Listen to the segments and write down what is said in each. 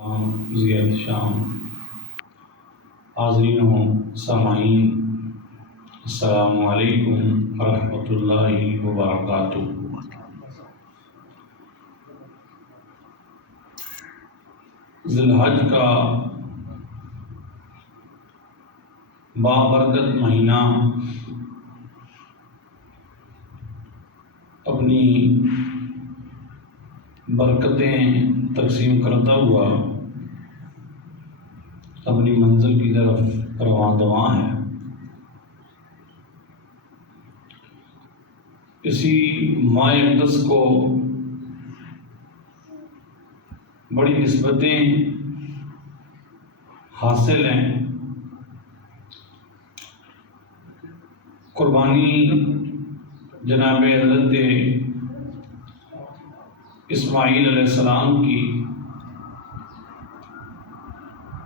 زیت شام حاضرین و سامعین، السلام علیکم ورحمۃ اللہ وبرکاتہ۔ ذی الحج کا بابرکت مہینہ اپنی برکتیں تقسیم کرتا ہوا اپنی منزل کی طرف رواں دواں ہے۔ اسی ماہ اقدس کو بڑی نسبتیں حاصل ہیں۔ قربانی جناب حضرت اسماعیل علیہ السلام کی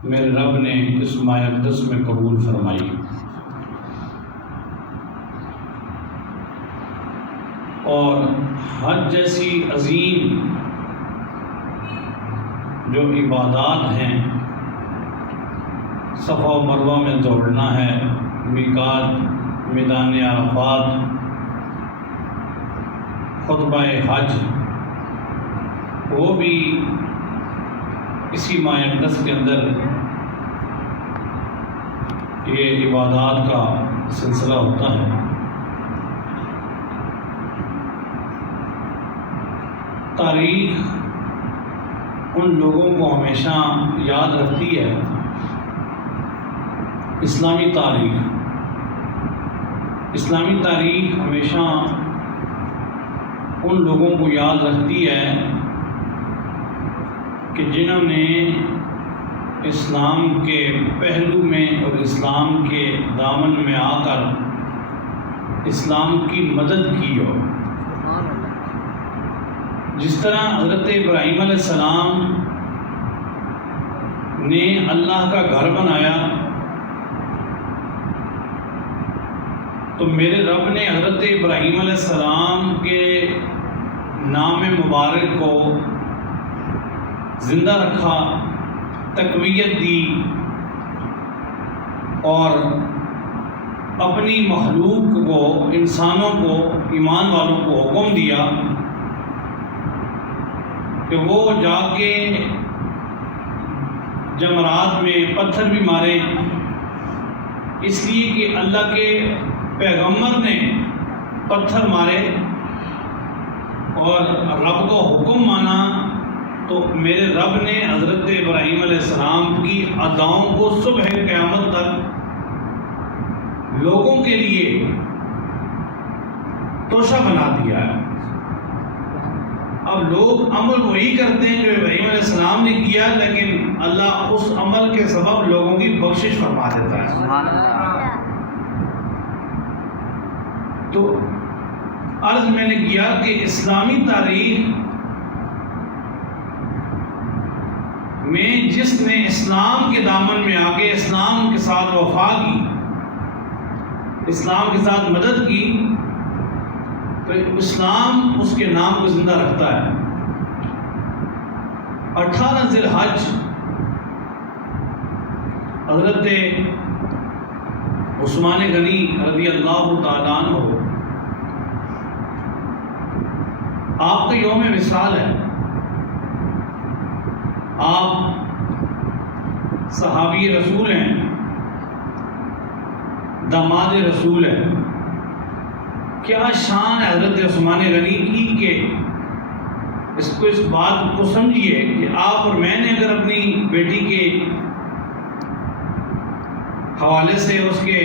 میرے رب نے اس ماہ اقدس میں قبول فرمائی، اور حج جیسی عظیم جو عبادات ہیں، صفا و مروہ میں دوڑنا ہے، میقات میدان عرفات، خطبہ حج، وہ بھی اسی ماہ اقدس کے اندر یہ عبادات کا سلسلہ ہوتا ہے۔ تاریخ ان لوگوں کو ہمیشہ یاد رکھتی ہے، اسلامی تاریخ ہمیشہ ان لوگوں کو یاد رکھتی ہے کہ جنہوں نے اسلام کے پہلو میں اور اسلام کے دامن میں آ کر اسلام کی مدد کی ہو۔ جس طرح حضرت ابراہیم علیہ السلام نے اللہ کا گھر بنایا، تو میرے رب نے حضرت ابراہیم علیہ السلام کے نام مبارک کو زندہ رکھا، تقویت دی، اور اپنی مخلوق کو، انسانوں کو، ایمان والوں کو حکم دیا کہ وہ جا کے جمرات میں پتھر بھی مارے، اس لیے کہ اللہ کے پیغمبر نے پتھر مارے اور رب کو حکم مانا، تو میرے رب نے حضرت ابراہیم علیہ السلام کی اداؤں کو صبح قیامت تک لوگوں کے لیے توشہ بنا دیا ہے۔ اب لوگ عمل وہی کرتے ہیں جو ابراہیم علیہ السلام نے کیا، لیکن اللہ اس عمل کے سبب لوگوں کی بخشش فرما دیتا ہے۔ تو عرض میں نے کیا کہ اسلامی تاریخ میں جس نے اسلام کے دامن میں آ کے اسلام کے ساتھ وفا کی، اسلام کے ساتھ مدد کی، تو اسلام اس کے نام کو زندہ رکھتا ہے۔ 18 ذی الحج حضرت عثمان غنی رضی اللہ تعالیٰ عنہ آپ کا یوم وصال ہے۔ آپ صحابی رسول ہیں، داماد رسول ہیں۔ کیا شان ہے حضرت عثمان غنی کی کہ اس بات کو سمجھیے کہ آپ اور میں نے اگر اپنی بیٹی کے حوالے سے اس کے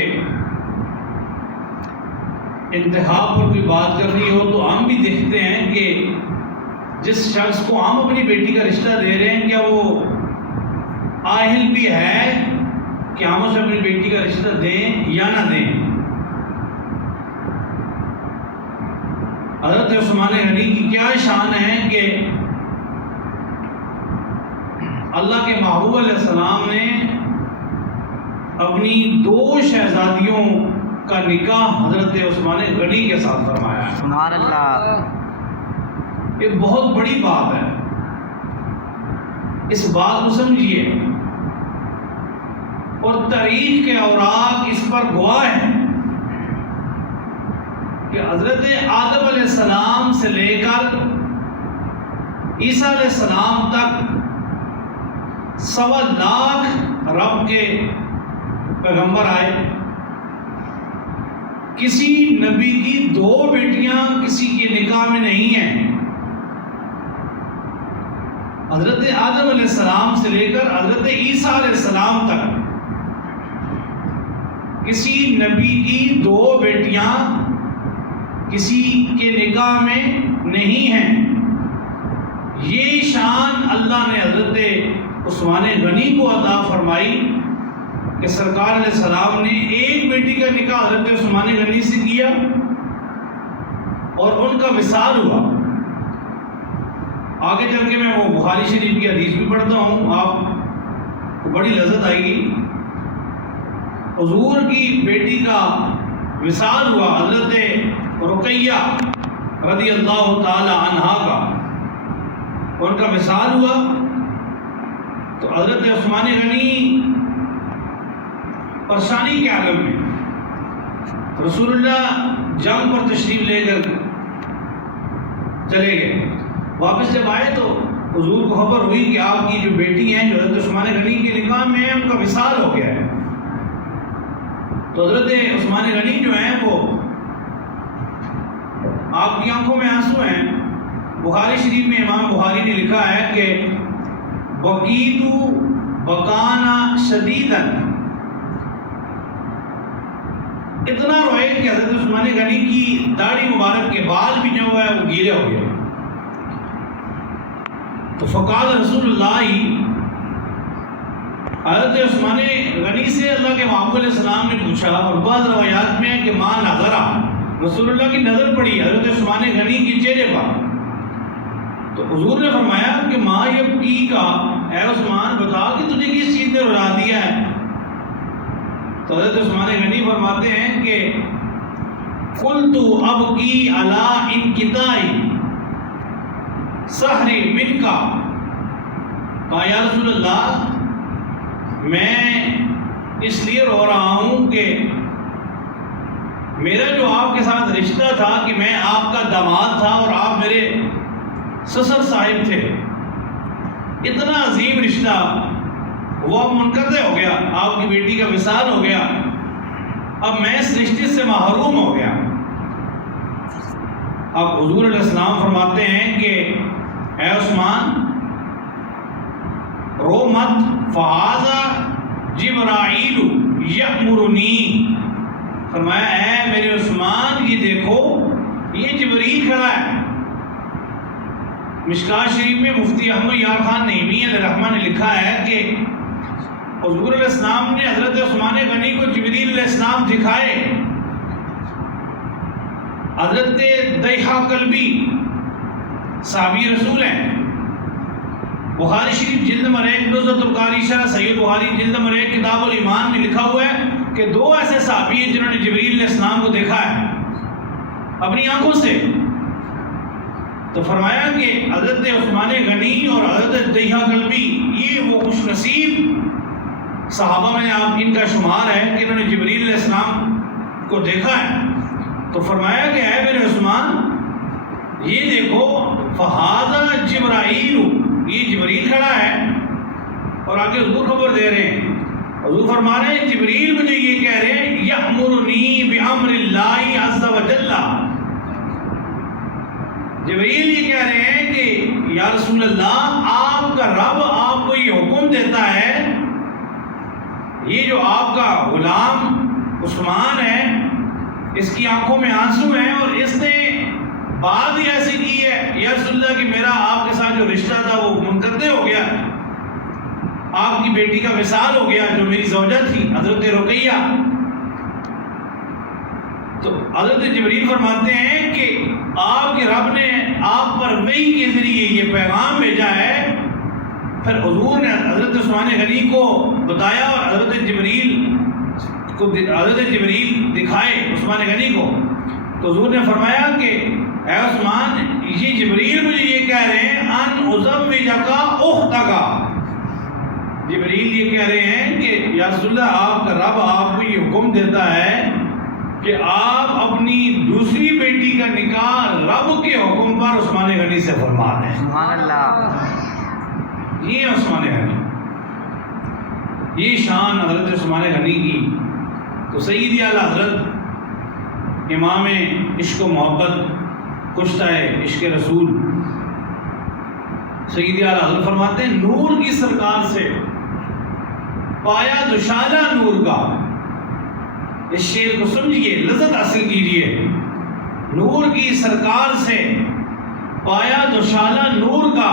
انتخاب پر کوئی بات کرنی ہو، تو ہم بھی دیکھتے ہیں کہ جس شخص کو ہم اپنی بیٹی کا رشتہ دے رہے ہیں، کیا وہ اہل بھی ہے کہ ہم اسے اپنی بیٹی کا رشتہ دیں یا نہ دیں۔ حضرت عثمان غنی کی کیا شان ہے کہ اللہ کے محبوب علیہ السلام نے اپنی 2 شہزادیوں کا نکاح حضرت عثمان غنی کے ساتھ فرمایا ہے۔ سبحان اللہ، یہ بہت بڑی بات ہے۔ اس بات کو سمجھیے، اور تاریخ کے اوراق اس پر گواہ ہیں کہ حضرت آدم علیہ السلام سے لے کر عیسیٰ علیہ السلام تک 1.25 لاکھ رب کے پیغمبر آئے، کسی نبی کی 2 بیٹیاں کسی کے نکاح میں نہیں ہیں۔ حضرت آدم علیہ السلام سے لے کر حضرت عیسیٰ علیہ السلام تک کسی نبی کی 2 بیٹیاں کسی کے نکاح میں نہیں ہیں۔ یہ شان اللہ نے حضرت عثمان غنی کو عطا فرمائی کہ سرکار علیہ السلام نے ایک بیٹی کا نکاح حضرت عثمان غنی سے کیا اور ان کا وصال ہوا۔ آگے چل کے میں وہ بخاری شریف کی حدیث بھی پڑھتا ہوں، آپ کو بڑی لذت آئے گی۔ حضور کی بیٹی کا وصال ہوا، حضرت رقیہ رضی اللہ تعالی عنہا کا، ان کا وصال ہوا تو حضرت عثمان غنی پریشانی کے عالم میں، رسول اللہ جنگ پر تشریف لے کر چلے گئے، واپس جب آئے تو حضور کو خبر ہوئی کہ آپ کی جو بیٹی ہیں جو حضرت عثمان غنی کے نکاح میں ہیں ان کا وصال ہو گیا ہے۔ تو حضرت عثمان غنی جو ہیں وہ آپ کی آنکھوں میں آنسو ہیں۔ بخاری شریف میں امام بخاری نے لکھا ہے کہ بقیتو بکانا شدیدن، اتنا روئے کہ حضرت عثمان غنی کی داڑھی مبارک کے بال بھی جو ہے وہ گیلے ہو گئے۔ تو فقال رسول اللہ، حضرت عثمان غنی سے اللہ کے محبوب علیہ السلام نے پوچھا، اور بعض روایات میں ہے کہ ماں نظرہ، رسول اللہ کی نظر پڑی حضرت عثمان غنی کے چہرے پر، تو حضور نے فرمایا کہ ماں یبکی کا، اے عثمان بتا کہ تجھے کس چیز نے رلا دیا ہے؟ تو حضرت عثمان غنی فرماتے ہیں کہ قلت ابکی علی انقطاع سحر من کا، کہا یا رسول اللہ میں اس لیے رو رہا ہوں کہ میرا جو آپ کے ساتھ رشتہ تھا کہ میں آپ کا داماد تھا اور آپ میرے سسر صاحب تھے، اتنا عظیم رشتہ وہ اب منقطع ہو گیا، آپ کی بیٹی کا وصال ہو گیا، اب میں اس رشتے سے محروم ہو گیا۔ اب حضور علیہ السلام فرماتے ہیں کہ اے عثمان رو مت، فہذا جبرائیل یأمرنی، فرمایا اے میرے عثمان یہ دیکھو یہ جبریل کھڑا ہے۔ مشکاہ شریف میں مفتی احمد یار خان نعیمی علیہ الرحمہ نے لکھا ہے کہ حضور علیہ السلام نے حضرت عثمان غنی کو جبریل علیہ السلام دکھائے۔ حضرت دیحہ کلبی صحابی رسول ہیں، بخاری شریف جلد نمبر 1 نزہۃ القاری شرح صحیح بخاری جلد نمبر 1 کتاب الایمان میں لکھا ہوا ہے کہ 2 ایسے صحابی ہیں جنہوں نے جبریل علیہ السلام کو دیکھا ہے اپنی آنکھوں سے۔ تو فرمایا کہ حضرت عثمان غنی اور حضرت دیحہ کلبی یہ وہ خوش نصیب صحابہ میں آپ ان کا شمار ہے کہ انہوں نے جبریل علیہ السلام کو دیکھا ہے۔ تو فرمایا کہ اے میرے عثمان یہ دیکھو فہذا جبرائیل، یہ جبریل کھڑا ہے، اور آگے حضور خبر دے رہے ہیں، حضور فرما رہے ہیں جبریل مجھے یہ کہہ رہے ہیں یأمرنی بأمر اللہ عز وجل، جبریل یہ کہہ رہے ہیں کہ یا رسول اللہ آپ کا رب آپ کو یہ حکم دیتا ہے، یہ جو آپ کا غلام عثمان ہے اس کی آنکھوں میں آنسو ہیں اور اس نے بات ہی ایسی کی ہے یا رسول اللہ کہ میرا آپ کے ساتھ جو رشتہ تھا وہ منقطع ہو گیا، آپ کی بیٹی کا وصال ہو گیا جو میری زوجہ تھی حضرت رقیہ۔ تو حضرت جبریل فرماتے ہیں کہ آپ کے رب نے آپ پر وحی کے ذریعے یہ پیغام بھیجا ہے۔ پھر حضور نے حضرت عثمان غنی کو بتایا اور حضرت جبریل دکھائے عثمان غنی کو، تو حضور نے فرمایا کہ اے عثمان یہ جبریل مجھے یہ کہہ رہے ہیں ان ازوجک اختک، جبریل یہ کہہ رہے ہیں کہ یا رسول اللہ آپ کا رب آپ کو یہ حکم دیتا ہے کہ آپ اپنی دوسری بیٹی کا نکاح رب کے حکم پر عثمان غنی سے فرما دیں. سبحان اللہ. یہ عثمان غنی، یہ شان حضرت عثمان غنی کی. تو سیدی اعلیٰ حضرت امام عشق و محبت کشتہ عشق رسول سیدی اعلیٰ حضرت فرماتے ہیں نور کی سرکار سے پایا دوشالہ نور کا. اس شعر کو سمجھیے، لذت حاصل کیجیے. نور کی سرکار سے پایا دوشالہ نور کا،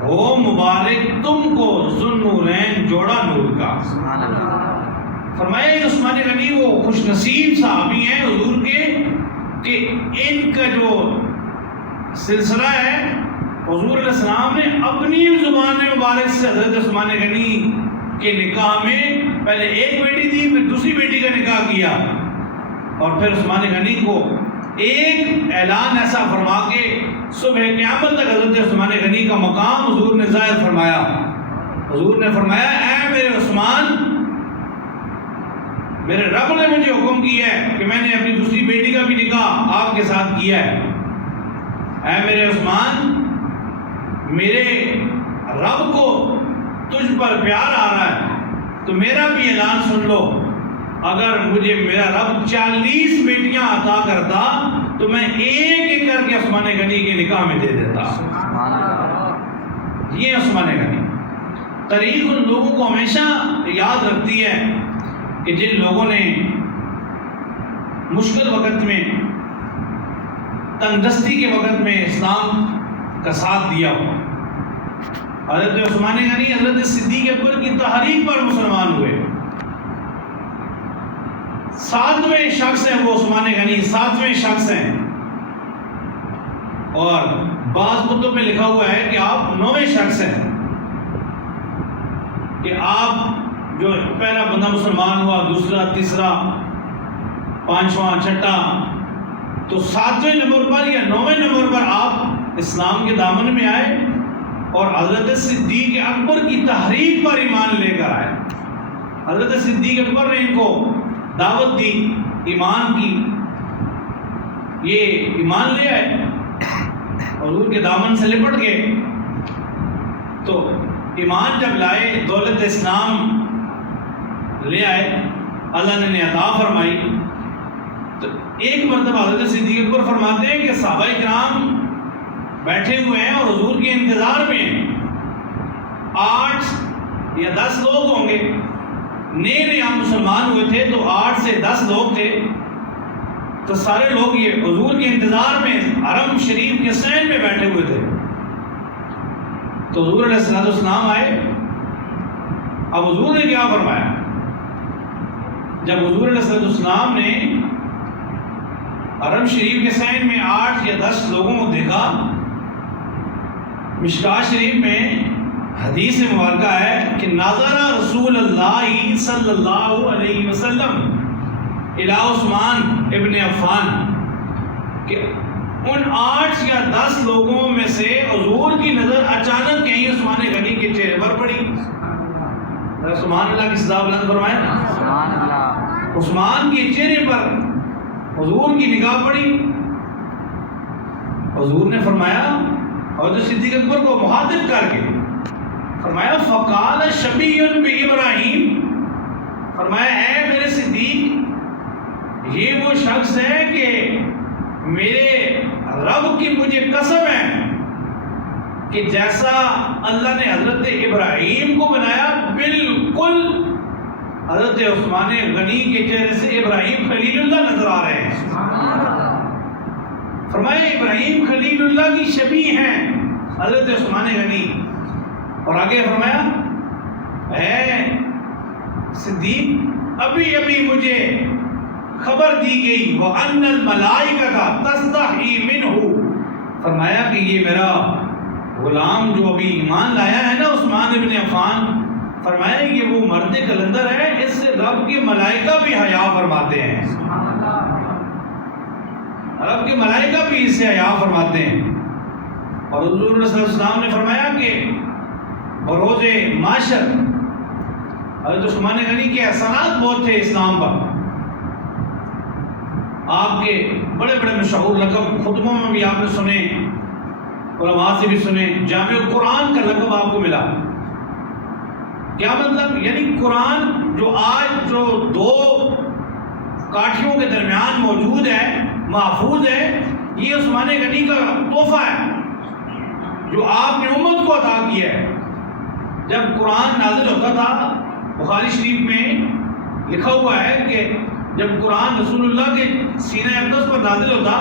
ہو مبارک تم کو ذوالنورین جوڑا نور کا. سبحان اللہ. فرمایا عثمان غنی وہ خوش نصیب صحابی ہیں حضور کے کہ ان کا جو سلسلہ ہے حضور علیہ السلام نے اپنی زبان مبارک سے حضرت عثمان غنی کے نکاح میں پہلے ایک بیٹی تھی، پھر دوسری بیٹی کا نکاح کیا، اور پھر عثمان غنی کو ایک اعلان ایسا فرما کے صبح قیامت تک حضرت عثمان غنی کا مقام حضور نے ظاہر فرمایا. حضور نے فرمایا اے میرے عثمان، میرے رب نے مجھے حکم کیا ہے کہ میں نے اپنی دوسری بیٹی کا بھی نکاح آپ کے ساتھ کیا ہے. اے میرے عثمان، میرے رب کو تجھ پر پیار آ رہا ہے تو میرا بھی اعلان سن لو. اگر مجھے میرا رب 40 بیٹیاں عطا کرتا تو میں ایک ایک کر کے عثمان غنی کے نکاح میں دے دیتا. سبحان اللہ. یہ عثمان غنی تاریخ ان لوگوں کو ہمیشہ یاد رکھتی ہے کہ جن لوگوں نے مشکل وقت میں، تنگ دستی کے وقت میں اسلام کا ساتھ دیا ہوا. حضرت عثمان غنی حضرت صدیق اکبر کی تحریک پر مسلمان ہوئے. 7ویں شخص ہیں وہ عثمان غنی، 7ویں شخص ہیں. اور بعض کتب میں لکھا ہوا ہے کہ آپ 9ویں شخص ہیں، کہ آپ جو پہلا بندہ مسلمان ہوا، دوسرا، تیسرا، 5واں، 6واں، تو 7ویں نمبر پر یا 9ویں نمبر پر آپ اسلام کے دامن میں آئے اور حضرت صدیق اکبر کی تحریک پر ایمان لے کر آئے. حضرت صدیق اکبر نے ان کو دعوت دی ایمان کی، یہ ایمان لے آئے، حضور کے دامن سے لپٹ گئے. تو ایمان جب لائے، دولت اسلام لے آئے، اللہ نے عطا فرمائی. تو ایک مرتبہ حضرت صدیق اکبر فرماتے ہیں کہ صحابہ کرام بیٹھے ہوئے ہیں اور حضور کے انتظار میں 8 یا 10 لوگ ہوں گے. نئے نئے ہم مسلمان ہوئے تھے تو 8 سے 10 لوگ تھے. تو سارے لوگ یہ حضور کے انتظار میں حرم شریف کے سین میں بیٹھے ہوئے تھے. تو حضور علیہ السلام آئے. اب حضور نے کیا فرمایا؟ جب حضور علیہ السلام نے حرم شریف کے سین میں 8 یا 10 لوگوں کو دیکھا، مشکاہ شریف میں حدیث مبارکہ ہے کہ نظر رسول اللہ صلی اللہ علیہ وسلم الی عثمان ابن عفان، کہ ان 8 یا 10 لوگوں میں سے حضور کی نظر اچانک کہیں عثمان غنی کے چہرے پر پڑی. سبحان اللہ کی صدا بلند فرمائے. سبحان اللہ. عثمان کے چہرے پر حضور کی نگاہ پڑی. حضور نے فرمایا، حضرت صدیق اکبر کو مخاطب کر کے فرمایا فقال شبیٌ بابراہیم، فرمایا اے میرے صدیق، یہ وہ شخص ہے کہ میرے رب کی مجھے قسم ہے کہ جیسا اللہ نے حضرت ابراہیم کو بنایا بالکل حضرت عثمان غنی کے چہرے سے ابراہیم خلیل اللہ نظر آ رہے ہیں. فرمایا ابراہیم خلیل اللہ کی شبیہ ہیں حضرت عثمان غنی. اور آگے فرمایا اے صدیق، ابھی ابھی مجھے خبر دی گئی وَأَنَّ الْمَلَائِكَةَ تَسْتَحْيِي مِنْهُ، فرمایا کہ یہ میرا غلام جو ابھی ایمان لایا ہے نا عثمان ابن عفان، فرمایا یہ وہ مرد کلندر ہے، اس سے رب کے ملائکہ بھی حیا فرماتے ہیں. رب کے ملائکہ بھی اس سے حیا فرماتے ہیں. اور حضور صلی اللہ علیہ وسلم نے فرمایا کہ بروز معاشر حضرت عثمان غنی کے احسانات بہت تھے اسلام پر. آپ کے بڑے بڑے مشہور لقب خطبوں میں بھی آپ نے سنے، علماء سے بھی سنے. جامع القرآن کا لقب آپ کو ملا. کیا مطلب؟ یعنی قرآن جو آج جو دو کاٹھیوں کے درمیان موجود ہے، محفوظ ہے، یہ عثمان غنی کا تحفہ ہے جو آپ نے امت کو عطا کیا ہے. جب قرآن نازل ہوتا تھا، بخاری شریف میں لکھا ہوا ہے کہ جب قرآن رسول اللہ کے سینہ اقدس پر نازل ہوتا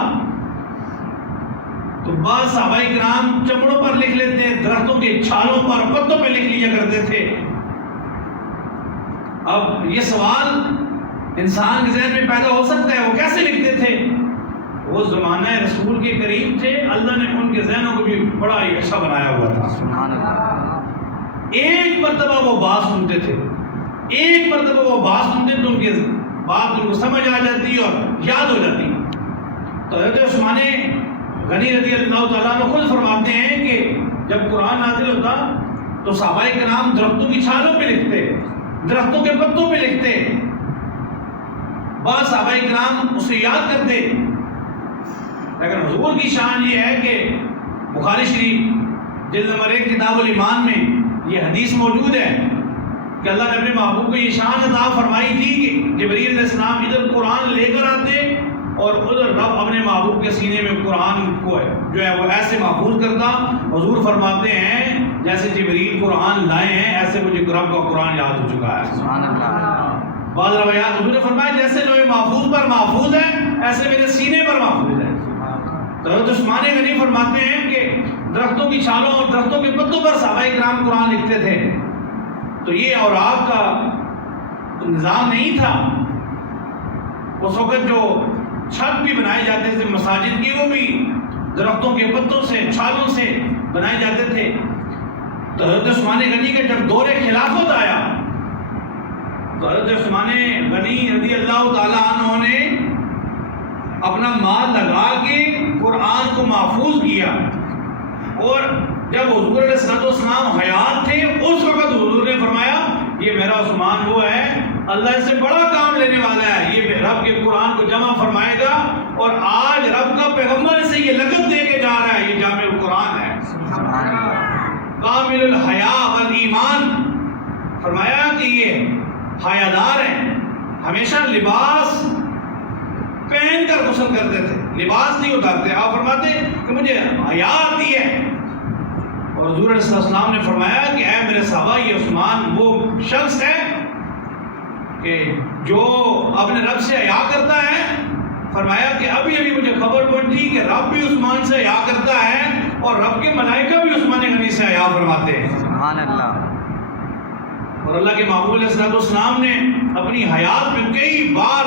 تو بعض صحابہ کرام چمڑوں پر لکھ لیتے، درختوں کے چھالوں پر، پتوں پہ لکھ لیا کرتے تھے. اب یہ سوال انسان کے ذہن میں پیدا ہو سکتا ہے، وہ کیسے لکھتے تھے؟ وہ زمانہ رسول کے قریب تھے، اللہ نے ان کے ذہنوں کو بھی بڑا ہی اچھا بنایا ہوا تھا. سبحان اللہ. ایک مرتبہ وہ بات سنتے تھے، ایک مرتبہ وہ بات سنتے تو ان کے بات ان کو سمجھ آ جاتی اور یاد ہو جاتی. تو حضرت عثمان غنی رضی اللہ تعالیٰ عنہ خود فرماتے ہیں کہ جب قرآن نازل ہوتا تو صحابہ کرام درختوں کی چھالوں پہ لکھتے، درختوں کے پتوں پہ لکھتے. بعض صحابہ کرام اسے یاد کرتے. لیکن حضور کی شان یہ ہے کہ بخاری شریف جلد نمبر 1 کتاب الایمان میں یہ حدیث موجود ہے کہ اللہ نے اپنے محبوب کو یہ شان عطا فرمائی تھی کہ جبریل علیہ السلام ادھر قرآن لے کر آتے اور ادھر رب اپنے محبوب کے سینے میں قرآن کو جو ہے وہ ایسے محفوظ کرتا. حضور فرماتے ہیں جیسے جبریل قرآن لائے ہیں ایسے مجھے رب کا قرآن یاد ہو چکا ہے. سبحان اللہ. بعض روایات حضور نے فرمایا جیسے لوہے محفوظ پر محفوظ ہے ایسے میرے سینے پر محفوظ ہے. تو حضرت عثمان غنی فرماتے ہیں کہ درختوں کی چھالوں اور درختوں کے پتوں پر صحابہ کرام قرآن لکھتے تھے. تو یہ اوراق کا نظام نہیں تھا. اس وقت جو چھت بھی بنائے جاتے تھے مساجد کی، وہ بھی درختوں کے پتوں سے، چھالوں سے بنائے جاتے تھے. تو حضرت عثمان غنی کا جب دور خلافت آیا تو حضرت عثمان غنی رضی اللہ تعالیٰ عنہ نے اپنا مال لگا کے قرآن کو محفوظ کیا. اور جب حضور علیہ السلام حیات تھے اس وقت حضور نے فرمایا یہ میرا عثمان وہ ہے، اللہ اس سے بڑا کام لینے والا ہے، یہ رب کے قرآن کو جمع فرمائے گا. اور آج رب کا پیغمبر سے یہ لقب دے کے جا رہا ہے، یہ جامع القرآن ہے، سبحان اللہ. کامل الحیا والایمان. فرمایا کہ یہ حیادار ہیں، ہمیشہ لباس پہن کر غسل کرتے تھے، لباس نہیں اتارتے. آپ فرماتے کہ مجھے حیا آتی ہے. اور حضور علیہ السلام نے فرمایا کہ اے میرے صحابہ یہ عثمان وہ شخص ہے کہ جو اپنے رب سے حیا کرتا ہے. فرمایا کہ ابھی مجھے خبر پہنچی کہ رب بھی عثمان سے حیا کرتا ہے اور رب کے ملائکہ بھی عثمان غنی سے حیا فرماتے ہیں. سبحان اللہ. اور اللہ کے محبوب علیہ السلام نے اپنی حیات میں کئی بار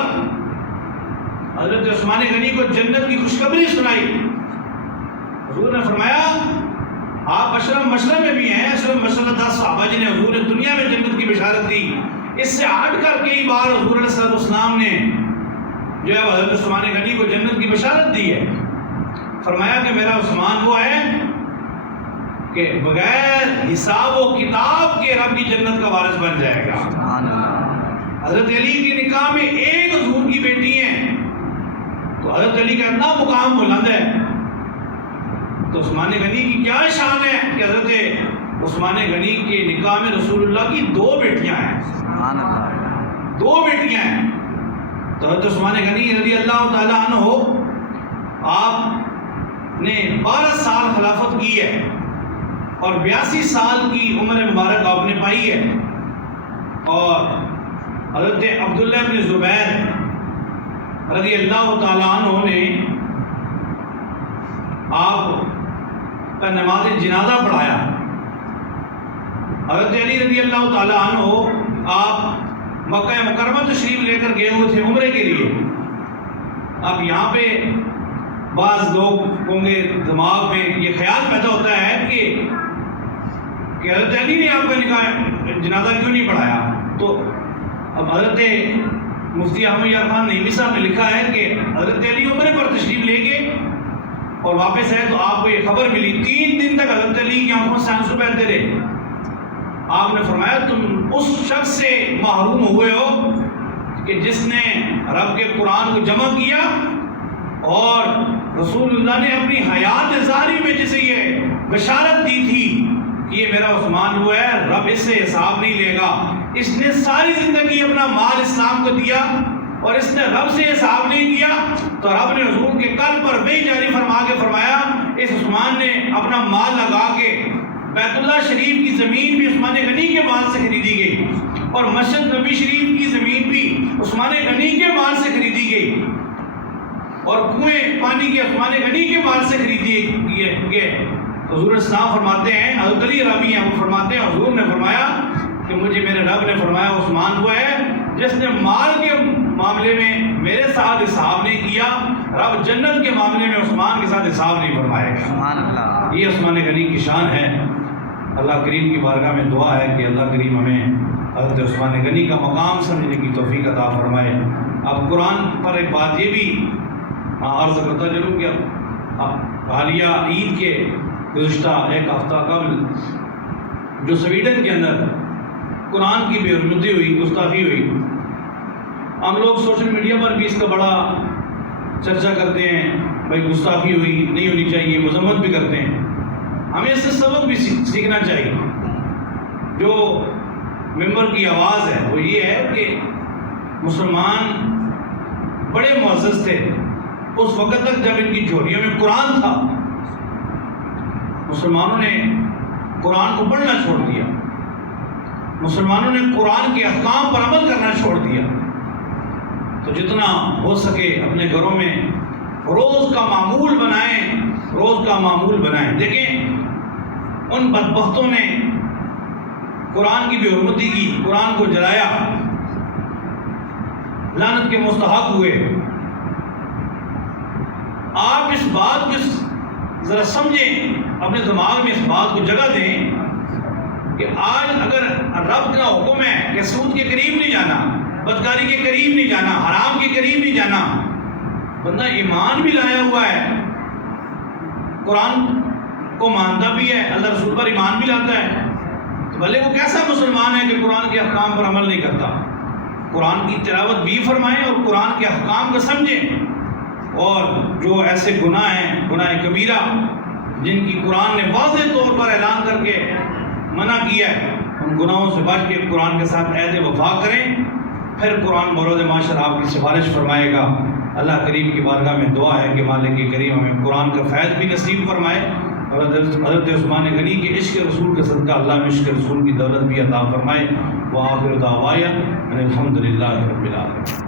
حضرت عثمان غنی کو جنت کی خوشخبری سنائی. حضور نے فرمایا آپ اشرم مشرم میں بھی ہیں، اشرم مشرم 10 صحابہ جنہیں حضور نے دنیا میں جنت کی بشارت دی. اس سے ہٹ کر کئی بار حضور علیہ السلام نے جو ہے حضرت عثمان غنی کو جنت کی بشارت دی ہے. فرمایا کہ میرا عثمان وہ ہے کہ بغیر حساب و کتاب کے رب کی جنت کا وارث بن جائے گا. سبحان اللہ. حضرت علی کی نکاح میں ایک حضور کی بیٹی ہیں تو حضرت علی کا اتنا مقام بلند ہے. تو عثمان غنی کی کیا شان ہے کہ حضرت عثمان غنی کے نکاح میں رسول اللہ کی 2 بیٹیاں ہیں. سبحان اللہ. 2 بیٹیاں ہیں. تو حضرت عثمان غنی رضی اللہ تعالیٰ عنہ آپ نے 12 سال خلافت کی ہے اور 82 سال کی عمر مبارک آپ نے پائی ہے. اور حضرت عبداللہ بن زبیر رضی اللہ تعالیٰ عنہ نے آپ کا نماز جنازہ پڑھایا. حضرت علی رضی اللہ تعالیٰ عنہ آپ مکہ مکرمہ تشریف لے کر گئے ہوئے تھے عمرے کے لیے. اب یہاں پہ بعض لوگوں کے دماغ میں یہ خیال پیدا ہوتا ہے کہ حضرت علی نے آپ کا نکاح جنازہ کیوں نہیں پڑھایا. تو اب حضرت مفتی احمد یار خان نعیمی صاحب نے لکھا ہے کہ حضرت علی عمرے پر تشریف لے گئے اور واپس آئے تو آپ کو یہ خبر ملی 3 دن تک حضرت علی کی آنکھوں سے آنسو بہتے رہے. آپ نے فرمایا تم اس شخص سے محروم ہوئے ہو کہ جس نے رب کے قرآن کو جمع کیا اور رسول اللہ نے اپنی حیات ظاہری میں جسے یہ بشارت دی تھی کہ یہ میرا عثمان وہ ہے، رب اس سے حساب نہیں لے گا، اس نے ساری زندگی اپنا مال اسلام کو دیا اور اس نے رب سے حساب نہیں کیا، تو رب نے حضور کے قلب پر وحی جاری فرما کے فرمایا اس عثمان نے اپنا مال لگا کے بیت اللہ شریف کی زمین بھی عثمان غنی کے مال سے خریدی گئی اور مسجد نبی شریف کی زمین بھی عثمان غنی کے مال سے خریدی گئی اور کنویں پانی کے عثمان غنی کے مال سے خریدی گئے۔ حضور اسلام فرماتے ہیں، حضرت علی راوی ہیں، وہ فرماتے ہیں حضور نے فرمایا کہ مجھے میرے رب نے فرمایا عثمان وہ ہے جس نے مال کے معاملے میں میرے ساتھ حساب نہیں کیا، رب جنت کے معاملے میں عثمان کے ساتھ حساب نہیں فرمائے گا۔ سبحان اللہ۔ یہ عثمان غنی کی شان ہے۔ اللہ کریم کی بارگاہ میں دعا ہے کہ اللہ کریم ہمیں حضرت عثمان غنی کا مقام سمجھنے کی توفیق عطا فرمائے۔ اب قرآن پر ایک بات یہ بھی عرض کرتا چلوں کہ اب حالیہ عید کے گزشتہ ایک ہفتہ قبل جو سویڈن کے اندر قرآن کی بے حرمتی ہوئی، گستاخی ہوئی، ہم لوگ سوشل میڈیا پر بھی اس کا بڑا چرچا کرتے ہیں، بھائی گستاخی ہوئی نہیں ہونی چاہیے، مذمت بھی کرتے ہیں۔ ہمیں اس سے سبق بھی سیکھنا چاہیے۔ جو ممبر کی آواز ہے وہ یہ ہے کہ مسلمان بڑے معزز تھے اس وقت تک جب ان کی جھولیوں میں قرآن تھا۔ مسلمانوں نے قرآن کو پڑھنا چھوڑ دیا، مسلمانوں نے قرآن کے احکام پر عمل کرنا چھوڑ دیا۔ تو جتنا ہو سکے اپنے گھروں میں روز کا معمول بنائیں، روز کا معمول بنائیں۔ دیکھیں ان بدبختوں نے قرآن کی بے حرمتی کی، قرآن کو جلایا، لعنت کے مستحق ہوئے۔ آپ اس بات کو ذرا سمجھیں، اپنے دماغ میں اس بات کو جگہ دیں کہ آج اگر رب کا حکم ہے کہ سود کے قریب نہیں جانا، بدکاری کے قریب نہیں جانا، حرام کے قریب نہیں جانا، بندہ ایمان بھی لایا ہوا ہے، قرآن کو مانتا بھی ہے، اللہ رسول پر ایمان بھی لاتا ہے، تو بھلے وہ کیسا مسلمان ہے کہ قرآن کے احکام پر عمل نہیں کرتا۔ قرآن کی تلاوت بھی فرمائیں اور قرآن کے احکام کو سمجھیں، اور جو ایسے گناہ ہیں، گناہ کبیرہ جن کی قرآن نے واضح طور پر اعلان کر کے منع کیا ہے، ان گناہوں سے بچ کے قرآن کے ساتھ عہد وفا کریں، پھر قرآن بروز معاشر آپ کی سفارش فرمائے گا۔ اللہ کریم کی بارگاہ میں دعا ہے کہ مالک کریم ہمیں قرآن کا فیض بھی نصیب فرمائے اور حضرت عثمان غنی کے عشق رسول کے صدقہ اللہ میں عشق رسول کی دولت بھی عطا فرمائے۔ وآخر دعوانا ان الحمد للہ رب العالمین۔